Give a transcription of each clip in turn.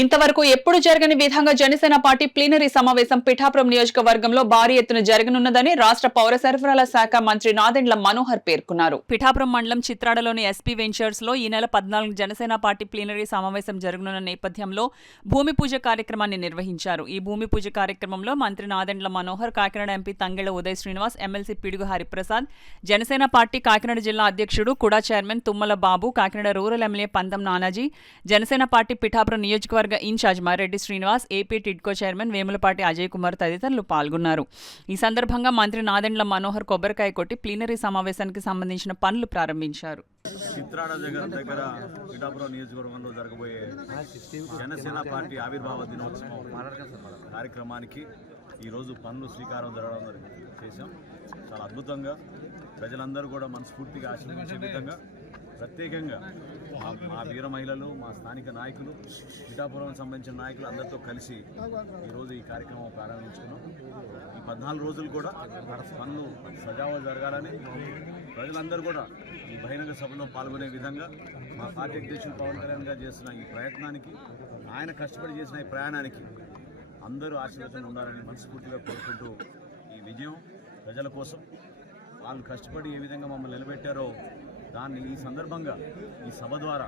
ఇంతవరకు ఎప్పుడు జరగని విధంగా జనసేన పార్టీ ప్లీనరీ సమావేశం పిఠాపురం నియోజకవర్గంలో భారీ ఎత్తున జరగనున్నదని రాష్ట్ర పౌర సరఫరాల శాఖ మంత్రి నాదెండ్ల మనోహర్ పేర్కొన్నారు. పిఠాపురం మండలం చిత్రాడలోని ఎస్పీ వెంచర్స్ లో ఈ నెల 14 జనసేన పార్టీ ప్లీనరీ సమావేశం జరగనున్న నేపథ్యంలో భూమి పూజ కార్యక్రమాన్ని నిర్వహించారు. ఈ భూమి పూజ కార్యక్రమంలో మంత్రి Nadendla Manohar, Kakinada MP Tangella Uday Srinivas, MLC Pidugu Hariprasad, Janasena party Kakinada జిల్లా అధ్యక్షుడు KUDA chairman Tummala Babu, Kakinada rural MLA Pantham Nanaji, Janasena party Pithapuram నియోజకవర్గ in charge Mareddy Srinivas, AP TIDCO chairman Vemulapati Ajay Kumar తదితరులు పాల్గొన్నారు. ఈ సందర్భంగా మంత్రి నాదెండ్ల మనోహర్ కొబ్బరికాయ కొట్టి ప్లీనరీ సమావేశానికి సంబంధించిన పనులు ప్రారంభించారు. చిత్రాడ దగ్గర పిఠాపురం నియోజకవర్గంలో జరగబోయే జనసేన పార్టీ ఆవిర్భావ దినోత్సవం కార్యక్రమానికి ఈరోజు పనులు శ్రీకారం చేశాం. చాలా అద్భుతంగా ప్రజలందరూ కూడా మనస్ఫూర్తిగా ఆశీర్వదించే విధంగా ప్రత్యేకంగా మా వీర మహిళలు, మా స్థానిక నాయకులు, పిఠాపురం సంబంధించిన నాయకులు అందరితో కలిసి ఈరోజు ఈ కార్యక్రమం ప్రారంభించుకున్నాం. ఈ 14 రోజులు కూడా పనులు సజావుగా జరగాలని ప్రజలందరూ కూడా ఈ బహిరంగ సభలో పాల్గొనే విధంగా మా పార్టీ అధ్యక్షులు పవన్ కళ్యాణ్ గారు చేస్తున్న ఈ ప్రయత్నానికి, ఆయన కష్టపడి చేసిన ఈ ప్రయాణానికి అందరూ ఆశీర్వాదం ఉండాలని మనస్ఫూర్తిగా కోరుకుంటూ ఈ విజయం ప్రజల కోసం వాళ్ళు కష్టపడి ఏ విధంగా మమ్మల్ని నిలబెట్టారో దాన్ని ఈ సందర్భంగా ఈ సభ ద్వారా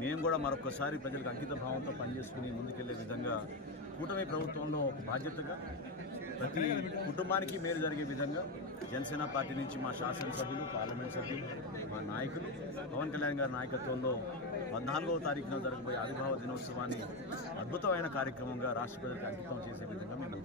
మేము కూడా మరొకసారి ప్రజలకు అంకిత భావంతో పనిచేసుకుని ముందుకెళ్లే విధంగా కూటమి ప్రభుత్వంలో బాధ్యతగా ప్రతి కుటుంబానికి మేలు జరిగే విధంగా జనసేన పార్టీ నుంచి మా శాసనసభ్యులు, పార్లమెంట్ సభ్యులు, మా నాయకులు పవన్ కళ్యాణ్ గారి నాయకత్వంలో 14వ తారీఖున జరగబోయే ఆవిర్భావ దినోత్సవాన్ని అద్భుతమైన కార్యక్రమంగా రాష్ట్ర ప్రజలకు అంకితం చేసే విధంగా మేము